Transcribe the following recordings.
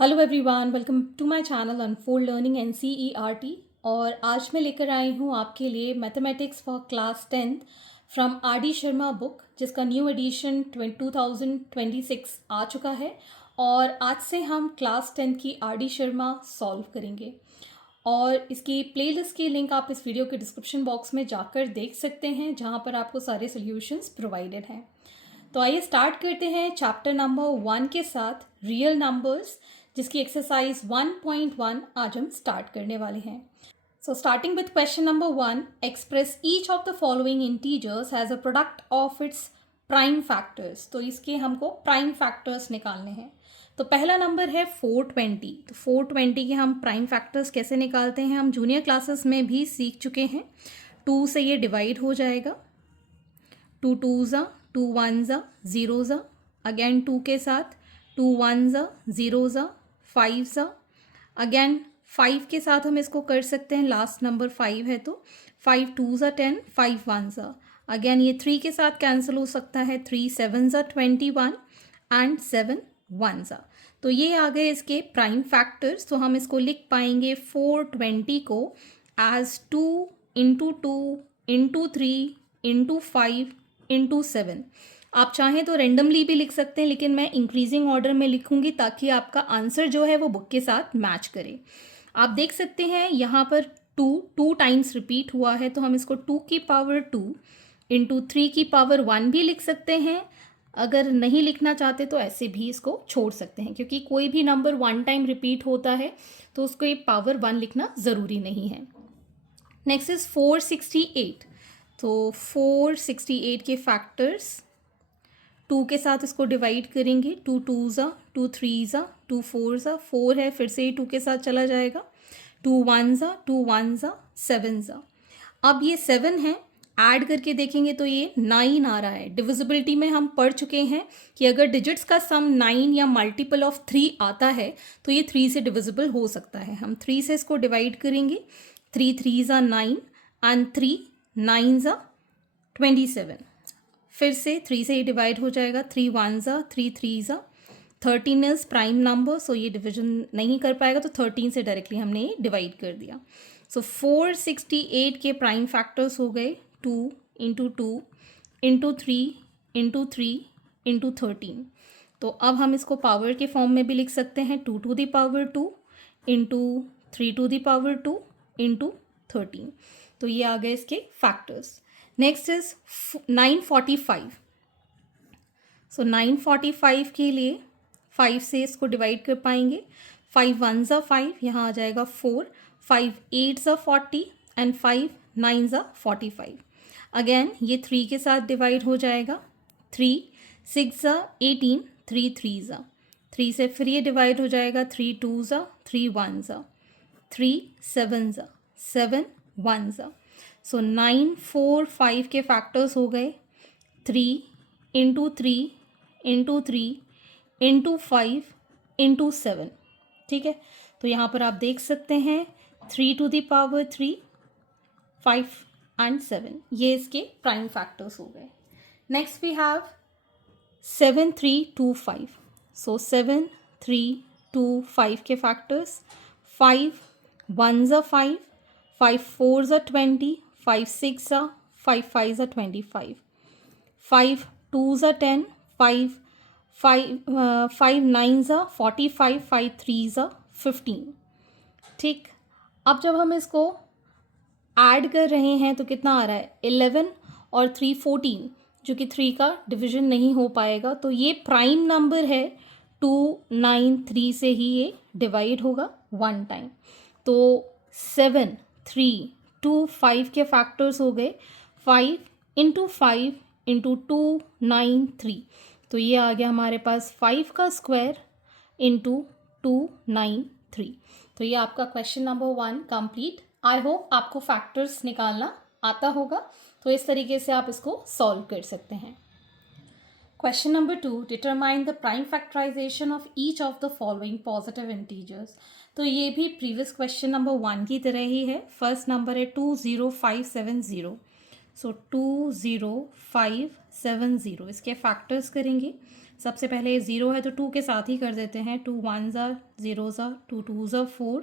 Hello everyone, welcome to my channel unfold learning NCERT। और आज मैं लेकर आई हूँ आपके लिए mathematics for class 10th from RD Sharma book, जिसका न्यू एडिशन 2026 आ चुका है। और आज से हम क्लास 10th की RD शर्मा सॉल्व करेंगे। और इसकी प्लेलिस्ट की लिंक आप इस वीडियो के डिस्क्रिप्शन बॉक्स में जाकर देख सकते हैं, जहाँ पर आपको सारे सॉल्यूशंस प्रोवाइडेड हैं। तो आइए स्टार्ट करते हैं चैप्टर नंबर 1 के साथ, रियल नंबर्स, जिसकी एक्सरसाइज 1.1 आज हम स्टार्ट करने वाले हैं। So starting with question number 1, express each of the following integers has a product of its prime factors. तो इसके हमको प्राइम फैक्टर्स निकालने हैं। तो पहला नंबर है 420। तो 420 के हम प्राइम फैक्टर्स कैसे निकालते हैं, हम जूनियर क्लासेस में भी सीख चुके हैं। 2 से ये डिवाइड हो जाएगा, 2 2s, 2 1s, 0s, अगेन 2 के साथ 2 1s, 0s, 5s, अगेन 5 के साथ हम इसको कर सकते हैं, लास्ट नंबर 5 है तो 5 2s 10, 5 1s, अगेन ये 3 के साथ कैंसिल हो सकता है, 3 7s 21 एंड 7 1s। तो ये आ गए इसके प्राइम फैक्टर्स। तो हम इसको लिख पाएंगे 420 को as 2 into 2 into 3 into 5 into 7। आप चाहें तो रेंडमली भी लिख सकते हैं, लेकिन मैं इंक्रीजिंग ऑर्डर में लिखूंगी ताकि आपका आंसर जो है वो बुक के साथ मैच करे। आप देख सकते हैं यहाँ पर 2 टाइम्स रिपीट हुआ है, तो हम इसको 2 की पावर 2 इंटू 3 की पावर 1 भी लिख सकते हैं। अगर नहीं लिखना चाहते तो ऐसे भी इसको छोड़ सकते हैं, क्योंकि कोई भी नंबर 1 टाइम रिपीट होता है तो उसको ये पावर 1 लिखना ज़रूरी नहीं है। Next is 468। तो 468 के फैक्टर्स 2 के साथ इसको डिवाइड करेंगे, 2 2s, 2 3s, 2 4s, 4 है फिर से ही 2 के साथ चला जाएगा, 2 1s, 2 1s, 7s। अब ये 7 है, ऐड करके देखेंगे तो ये 9 आ रहा है। डिविजिबिलिटी में हम पढ़ चुके हैं कि अगर डिजिट्स का सम 9 या मल्टीपल ऑफ 3 आता है तो ये 3 से डिविजिबल हो सकता है। हम 3 से इसको डिवाइड करेंगे, 3 3s 9 एंड 3 9s 27। फिर से 3 से ये डिवाइड हो जाएगा, 3 1s, 3 3s, 13 is prime number, सो ये डिवीजन नहीं कर पाएगा, तो 13 से डायरेक्टली हमने ये डिवाइड कर दिया। सो 468 के प्राइम फैक्टर्स हो गए 2 इंटू 2 इंटू 3 इंटू 3 इंटू 13। तो अब हम इसको पावर के फॉर्म में भी लिख सकते हैं, 2 to the power 2 into 3 to the power 2 into 13। तो ये आ गए इसके फैक्टर्स। Next is 945। सो 945 के लिए 5 से इसको डिवाइड कर पाएंगे, 5 1s 5, यहाँ आ जाएगा 4, 5 8s 40 एंड 5 9s 45। अगेन ये 3 के साथ डिवाइड हो जाएगा, 3 6 18, 3 3s, 3 से फिर ये डिवाइड हो जाएगा, 3 2s, 3 1s, 3 7s, 7 1s। सो 945 के फैक्टर्स हो गए 3 इंटू 3 इंटू 3 इंटू 5 इंटू 7। ठीक है, तो यहाँ पर आप देख सकते हैं 3 टू द पावर 3, 5 एंड 7, ये इसके प्राइम फैक्टर्स हो गए। Next we have 7 3 2 5। सो 7 3 2 5 के factors 5 1s 5, 5 4s 20, 5 6s, 5 5s 25, 5 2s 10, 5 9s 45, 5 3s 15। ठीक, अब जब हम इसको ऐड कर रहे हैं तो कितना आ रहा है, 11 और 3 14, जो कि 3 का डिवीजन नहीं हो पाएगा, तो ये प्राइम नंबर है। 2 9 3 से ही ये डिवाइड होगा 1 टाइम। तो 7 3 2 5 के फैक्टर्स हो गए 5 इंटू 5 इंटू 2 9 3। तो ये आ गया हमारे पास 5 का स्क्वायर इंटू 2 9 3। तो ये आपका question number 1 complete. I hope आपको फैक्टर्स निकालना आता होगा, तो इस तरीके से आप इसको सॉल्व कर सकते हैं। Question number 2, determine the prime factorization of each of the following positive integers। तो ये भी प्रीवियस क्वेश्चन नंबर 1 की तरह ही है। फर्स्ट नंबर है 20570। सो 20570 इसके फैक्टर्स करेंगे, सबसे पहले 0 है तो 2 के साथ ही कर देते हैं। 2 1 ज़ा 0 ज़ा, 2 2 ज़ा 4,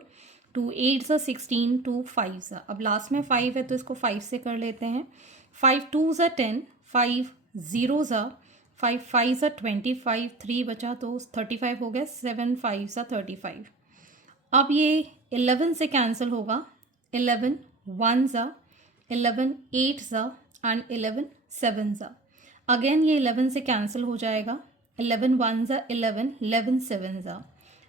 2 8 ज़ा 16, 2 5 ज़ा। अब लास्ट में 5 है तो इसको 5 से कर लेते हैं। 5 2 ज़ा 10, 5 0 ज़ा, 5 5 ज़ा 25, 3 बचा तो 35 हो गया, 7 5 ज़ा 35। अब ये 11 से कैंसिल होगा। 11 1 ज़ा, 11 8 ज़ा एंड 11 7 ज़ा। अगेन ये 11 से कैंसिल हो जाएगा। 11 1 ज़ा 11, 11 7 ज़ा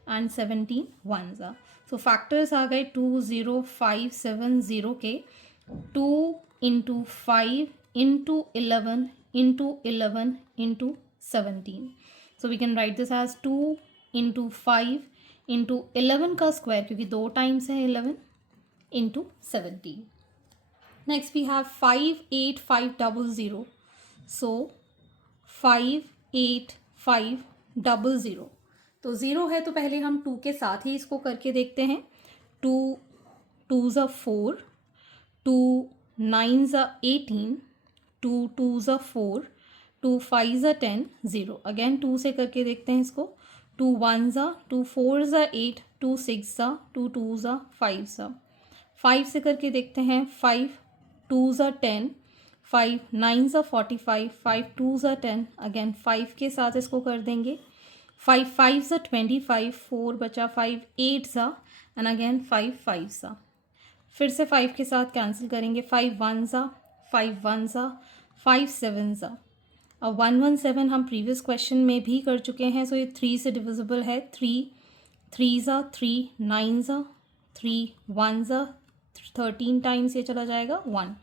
एंड 17 1 ज़ा। सो फैक्टर्स आ गए 2 0 5 7 0 के। 2 into 5 into 11 into 11 into 17। So we can write this as 2 into 5 into 11 का स्क्वायर, क्योंकि 2 टाइम्स है 11, into 17. Next we have 58500. So 58500. तो 0 है तो पहले हम 2 के साथ ही इसको करके देखते हैं। 2 2 ज़ा 4, 2 9 ज़ा 18, 2 2 ज़ा 4, 2 5 ज़ा 10, 0। अगेन 2 से करके देखते हैं इसको। 2 1 ज़ा, 2 4 ज़ा 8, 2 6 ज़ा, 2 2 ज़ा 5 ज़ा। 5 से करके देखते हैं। 5 2 ज़ा 10, 5 9 ज़ा 45, 5 2 ज़ा 10। अगेन 5 के साथ इसको कर देंगे। 5 5 ज़ा 25, 4 बचा, 5 8 ज़ा एंड अगेन 5 5 ज़ा। फिर से 5 के साथ कैंसिल करेंगे। 5 1 ज़ा, 5 1 ज़ा, 5 7 ज़ा। अब 117 हम प्रीवियस क्वेश्चन में भी कर चुके हैं, सो ये 3 से डिविजिबल है। 3 3 ज़ा 3, 9 ज़ा 3, 1 ज़ा 13 टाइम्स ये चला जाएगा 1।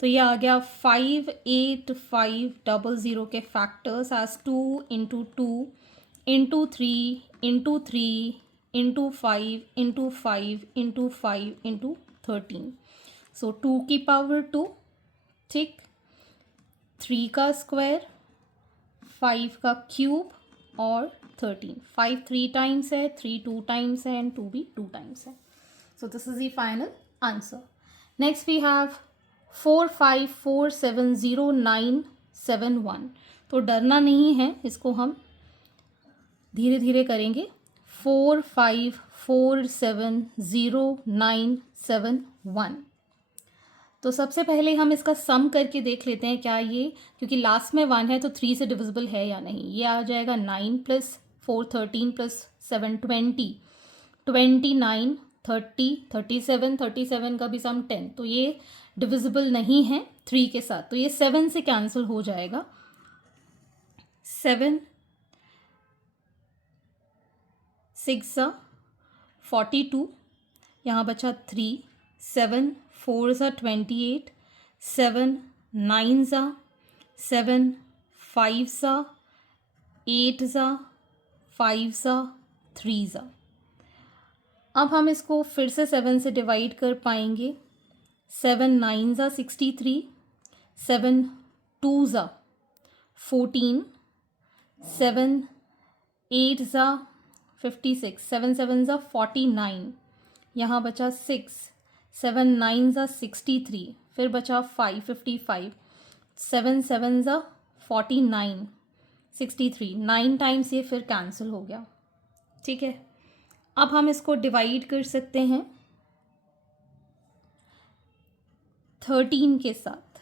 तो ये आ गया 58500 के factors as 2 into 2 into 3 into 3 into 5 into 5 into 5 into 13। So 2 की पावर 2, ठीक, 3 का स्क्वायर, 5 का क्यूब और 13। 5 3 टाइम्स है, 3 2 टाइम्स है एंड 2 भी 2 टाइम्स है। So this is the final answer. Next we have 45470971. तो डरना नहीं है, इसको हम धीरे धीरे करेंगे। 45470971। तो सबसे पहले हम इसका सम करके देख लेते हैं क्या ये, क्योंकि लास्ट में 1 है तो 3 से डिविजिबल है या नहीं। ये आ जाएगा 9 + 4 13 + 7 20, 29 30 37, 37 का भी सम 10। तो ये डिविजिबल नहीं है 3 के साथ, तो ये 7 से कैंसिल हो जाएगा। 7 6 ज़ा 42, यहाँ बचा 3, 7 4 ज़ा 28, 7 9 ज़ा 7, 5 ज़ा 8 ज़ा 5 ज़ा 3 ज़ा। अब हम इसको फिर से 7 से डिवाइड कर पाएंगे। 7 9 ज़ा 63, 7 2 ज़ा 14, 7 8 ज़ा 56, 7 7 ज़ा 49, यहाँ बचा 6, 7 9 ज़ा 63, फिर बचा 5 55, 7 7 ज़ा 49, 63, 9 टाइम्स ये फिर कैंसिल हो गया, ठीक है। अब हम इसको डिवाइड कर सकते हैं 13 के साथ,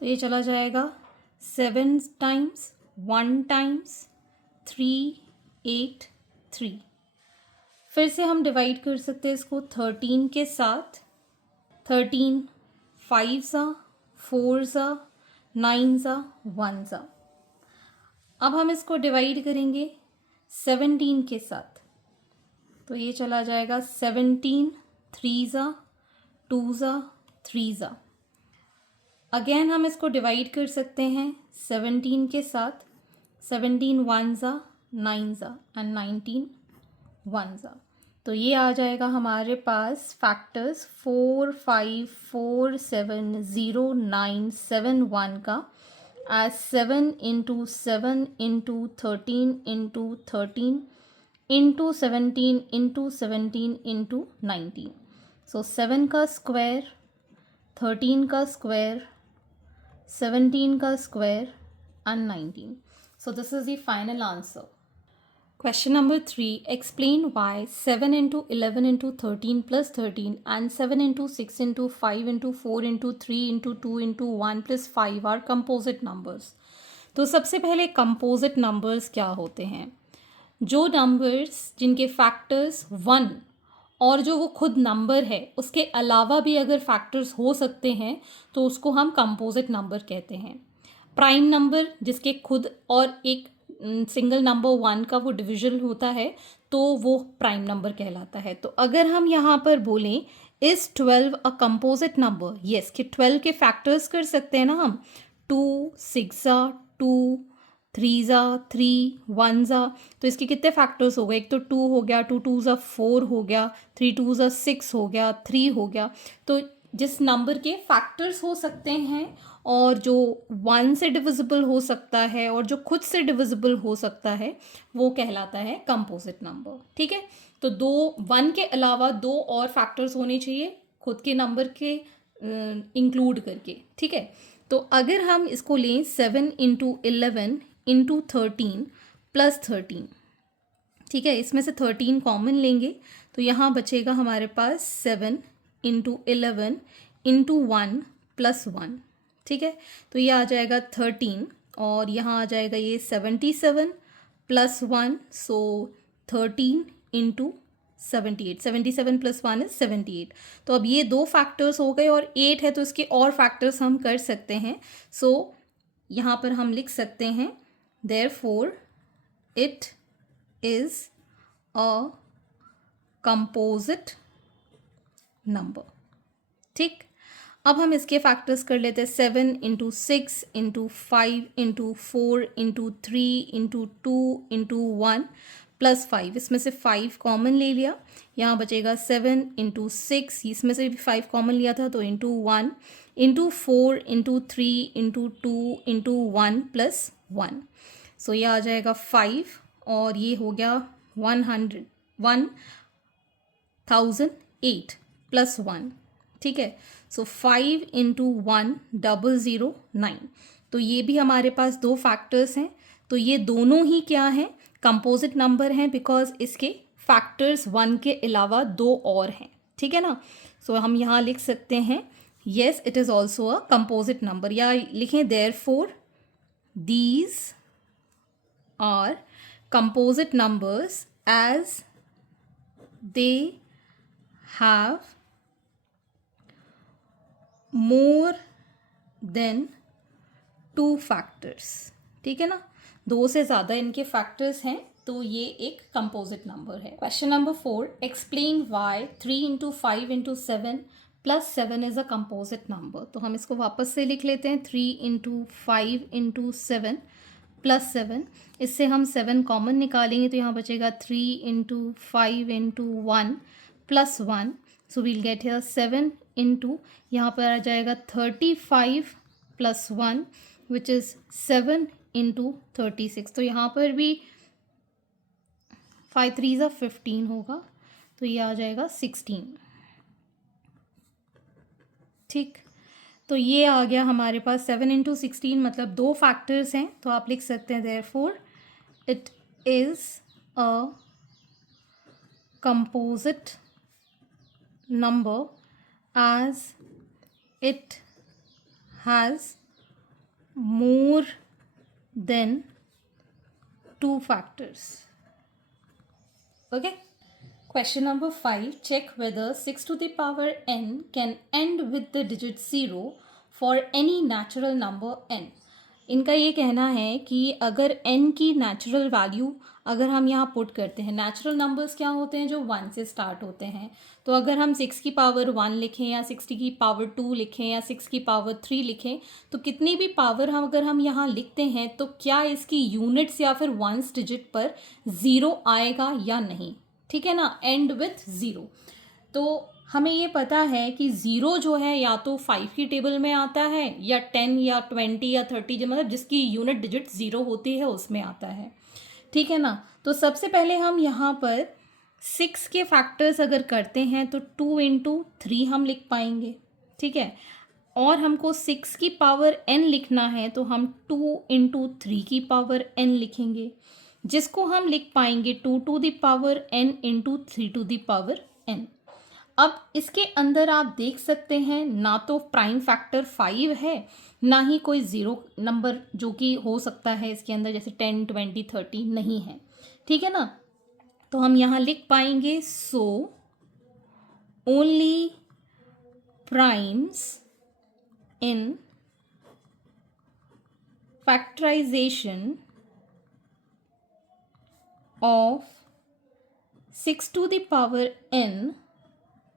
तो ये चला जाएगा 7 टाइम्स, 1 टाइम्स, 3 8 3। फिर से हम डिवाइड कर सकते हैं इसको 13 के साथ। 13 5 ज़ा 4 ज़ा 9 ज़ा 1 ज़ा। अब हम इसको डिवाइड करेंगे 17 के साथ, तो ये चला जाएगा 17 3 ज़ा 2 ज़ा 3 ज़ा। अगेन हम इसको डिवाइड कर सकते हैं 17 के साथ। 17 1 ज़ा 9 ज़ा एंड 19 1 ज़ा। तो ये आ जाएगा हमारे पास फैक्टर्स 45470971 का as 7 into 7 into 13 into 13 into 17 into 17 into 19। So 7 का स्क्वायर, 13 का स्क्वायर, 17 का square and 19। So this is the final answer. Question number 3. Explain why 7 into 11 into 13 plus 13 and 7 into 6 into 5 into 4 into 3 into 2 into 1 plus 5 are composite numbers. तो सबसे पहले composite numbers क्या होते हैं? जो numbers जिनके factors 1 और जो वो खुद नंबर है उसके अलावा भी अगर फैक्टर्स हो सकते हैं तो उसको हम कंपोजिट नंबर कहते हैं. प्राइम नंबर जिसके खुद और एक सिंगल नंबर 1 का वो डिविजन होता है तो वो प्राइम नंबर कहलाता है. तो अगर हम यहाँ पर बोलें is 12 a composite number, yes, कि 12 के फैक्टर्स कर सकते हैं ना हम. 2 6 2 3 3 1 तो इसके कितने फैक्टर्स हो गए? एक तो 2 हो गया, 2 2 4 हो गया, 3 2 6 हो गया, 3 हो गया. तो जिस नंबर के फैक्टर्स हो सकते हैं और जो 1 से डिविजिबल हो सकता है और जो खुद से डिविजिबल हो सकता है वो कहलाता है कंपोजिट नंबर. ठीक है, तो 1 के अलावा 2 और फैक्टर्स होने चाहिए खुद के नंबर के इंक्लूड करके. ठीक है, तो अगर हम इसको लें 7 इंटू 11 इंटू 13 प्लस 13, ठीक है, इसमें से 13 कॉमन लेंगे तो यहाँ बचेगा हमारे पास 7 इंटू 11 इंटू 1 प्लस 1. ठीक है, तो ये आ जाएगा 13 और यहाँ आ जाएगा ये 77 plus 1, so 13 into 78. 77 plus 1 is 78. तो अब ये 2 फैक्टर्स हो गए और 8 है तो इसके और फैक्टर्स हम कर सकते हैं. सो यहाँ पर हम लिख सकते हैं therefore it is a composite number. ठीक, अब हम इसके फैक्टर्स कर लेते हैं. 7 into 6 into 5 into 4 into 3 into 2 into 1 plus 5. इसमें से 5 कॉमन ले लिया, यहाँ बचेगा 7 इंटू 6, इसमें से भी 5 कॉमन लिया था तो into 1 into 4 into 3 into 2 into 1 plus 1. सो ये आ जाएगा 5 और ये हो गया 1008 प्लस 1. ठीक है, सो 5 इंटू 1 009. तो ये भी हमारे पास 2 फैक्टर्स हैं. तो ये दोनों ही क्या हैं? कंपोजिट नंबर हैं बिकॉज इसके फैक्टर्स 1 के अलावा 2 और हैं. ठीक है ना, सो हम यहाँ लिख सकते हैं yes it is also a composite number, या लिखें therefore these are composite numbers as they have more than 2 factors. ठीक है ना, 2 से ज़्यादा इनके फैक्टर्स हैं तो ये एक कंपोजिट नंबर है. Question number 4. Explain why 3 into 5 into 7 plus 7 is a composite number. तो हम इसको वापस से लिख लेते हैं. 3 इंटू 5 इंटू 7 प्लस 7, इससे हम 7 कॉमन निकालेंगे तो यहाँ बचेगा 3 into 5 into 1 plus 1. So we'll get here 7 into, यहाँ पर आ जाएगा 35 प्लस 1 विच इज़ 7 इंटू 36. तो यहाँ पर भी 5 3 15 होगा तो ये आ जाएगा 16. ठीक, तो ये आ गया हमारे पास 7 इंटू 16, मतलब 2 फैक्टर्स हैं तो आप लिख सकते हैं therefore it is a composite number as it has more than 2 factors. Okay. Question number 5. Check whether 6 to the power n can end with the digit 0 for any natural number n. इनका ये कहना है कि अगर n की natural value अगर हम यहाँ पुट करते हैं, नेचुरल नंबर्स क्या होते हैं जो 1 से स्टार्ट होते हैं, तो अगर हम 6 की पावर 1 लिखें या 6 की पावर 2 लिखें या 6 की पावर 3 लिखें तो कितनी भी पावर हम अगर हम यहाँ लिखते हैं तो क्या इसकी यूनिट्स या फिर वंस डिजिट पर 0 आएगा या नहीं. ठीक है ना, एंड विथ 0. तो हमें ये पता है कि 0 जो है या तो 5 की टेबल में आता है या 10 या 20 या 30, जो मतलब जिसकी यूनिट डिजिट 0 होती है उसमें आता है. ठीक है ना, तो सबसे पहले हम यहाँ पर 6 के फैक्टर्स अगर करते हैं तो 2 इंटू 3 हम लिख पाएंगे. ठीक है, और हमको 6 की पावर n लिखना है तो हम 2 इंटू 3 की पावर n लिखेंगे, जिसको हम लिख पाएंगे 2 to the power n into 3 to the power n। अब इसके अंदर आप देख सकते हैं ना तो प्राइम फैक्टर 5 है, ना ही कोई ज़ीरो नंबर जो कि हो सकता है इसके अंदर, जैसे 10, 20, 30 नहीं है। ठीक है ना, तो हम यहाँ लिख पाएंगे so only primes in factorization of 6 to the power n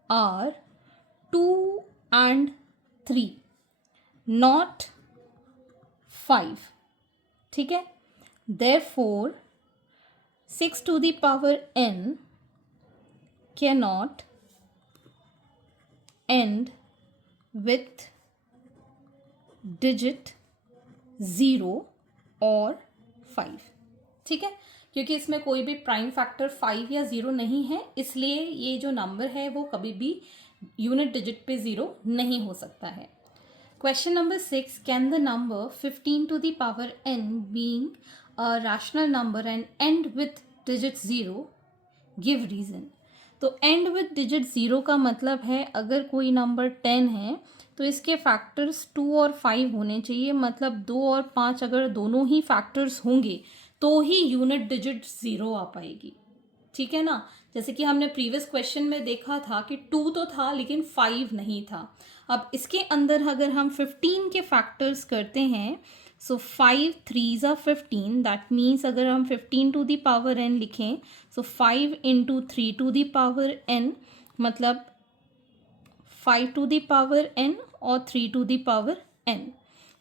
are 2 and 3, not 5। ठीक है, therefore 6 to the power n cannot end with digit 0 or 5। ठीक है, क्योंकि इसमें कोई भी प्राइम फैक्टर 5 या 0 नहीं है, इसलिए ये जो नंबर है वो कभी भी यूनिट डिजिट पे 0 नहीं हो सकता है। Question number 6, can the number 15 to the power n being a rational number and end with digit 0, give reason. तो एंड विथ डिजिट 0 का मतलब है अगर कोई नंबर 10 है तो इसके फैक्टर्स 2 और 5 होने चाहिए, मतलब 2 और 5 अगर दोनों ही फैक्टर्स होंगे तो ही यूनिट डिजिट 0 आ पाएगी। ठीक है ना, जैसे कि हमने प्रीवियस क्वेश्चन में देखा था कि 2 तो था लेकिन 5 नहीं था। अब इसके अंदर अगर हम 15 के फैक्टर्स करते हैं, सो 5 3s are 15, दैट मीन्स अगर हम 15 टू द पावर n लिखें, so 5 into 3 to the power n, मतलब 5 टू द पावर n और 3 टू द पावर n।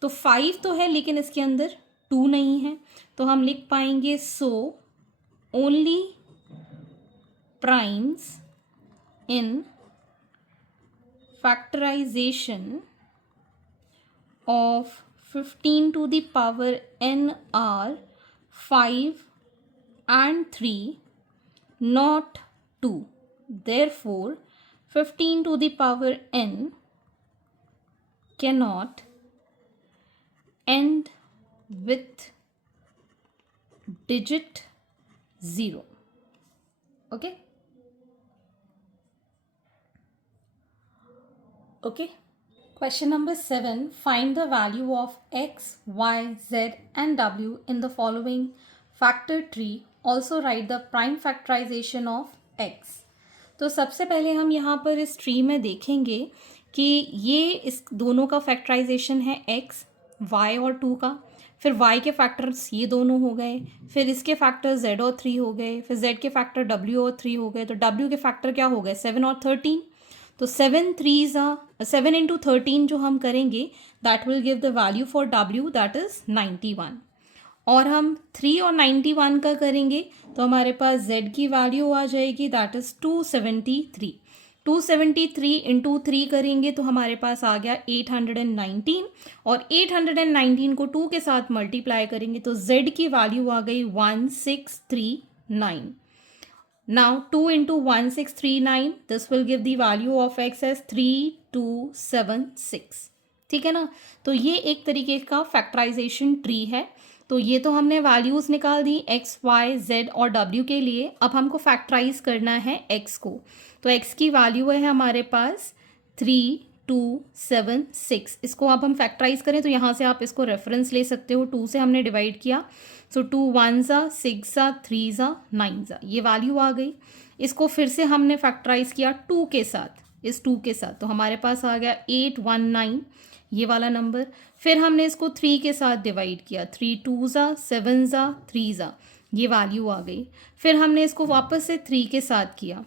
तो 5 तो है लेकिन इसके अंदर 2 नहीं है, तो हम लिख पाएंगे so only primes in factorization of 15 to the power n are 5 and 3, not 2। therefore 15 to the power n cannot end with digit 0। okay, question number 7, find the value of x, y, z and w in the following factor tree, also write the prime factorization of x। तो सबसे पहले हम यहाँ पर इस tree में देखेंगे कि ये इस दोनों का फैक्टराइजेशन है x, y और 2 का, फिर y के फैक्टर्स ये दोनों हो गए, फिर इसके फैक्टर z और 3 हो गए, फिर z के फैक्टर w और 3 हो गए, तो w के फैक्टर क्या हो गए 7 और 13। तो 7 इंटू 13 जो हम करेंगे that will give the value for w, that is 91। और हम 3 और 91 का करेंगे तो हमारे पास z की वैल्यू आ जाएगी दैट इज़ 273। 273 इंटू 3 करेंगे तो हमारे पास आ गया 819, और 819 को 2 के साथ मल्टीप्लाई करेंगे तो z की वैल्यू आ गई 1639। Now 2 into 1639, this will give the value of x as 3276। ठीक है ना, तो ये एक तरीके का फैक्टराइजेशन ट्री है। तो ये तो हमने वैल्यूज़ निकाल दी x, y, z और w के लिए। अब हमको फैक्टराइज करना है x को, तो x की वैल्यू है हमारे पास 3276। इसको अब हम फैक्टराइज करें तो यहाँ से आप इसको रेफरेंस ले सकते हो, 2 से हमने डिवाइड किया, सो 2 1s 6 3s 9s, ये वैल्यू आ गई। इसको फिर से हमने फैक्टराइज किया 2 के साथ, इस 2 के साथ, तो हमारे पास आ गया 819 ये वाला नंबर। फिर हमने इसको 3 के साथ डिवाइड किया, 3 2s 7s 3s, ये वैल्यू आ गई। फिर हमने इसको वापस से 3 के साथ किया,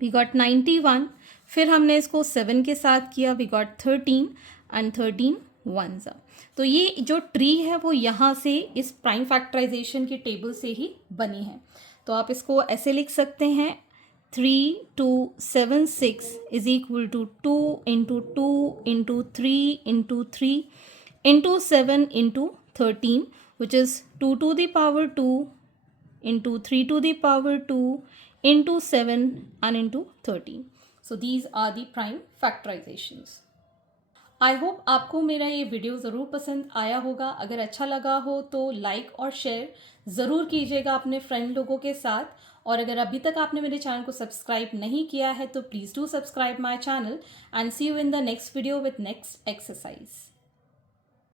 वी गॉट 91। फिर हमने इसको 7 के साथ किया, वी गॉट 13 एंड 13 1s। तो ये जो ट्री है वो यहाँ से इस प्राइम फैक्टराइजेशन की टेबल से ही बनी है। तो आप इसको ऐसे लिख सकते हैं 3276 is equal to 2 into 2 into 3 into 3 into 7 into 13, which is 2 to the power 2 into 3 to the power 2 into 7 and into 13. So these are the prime factorizations. I hope आपको मेरा ये वीडियो ज़रूर पसंद आया होगा। अगर अच्छा लगा हो तो लाइक और शेयर ज़रूर कीजिएगा अपने फ्रेंड लोगों के साथ। और अगर अभी तक आपने मेरे चैनल को सब्सक्राइब नहीं किया है तो please do subscribe my channel and see you in the next video with next exercise.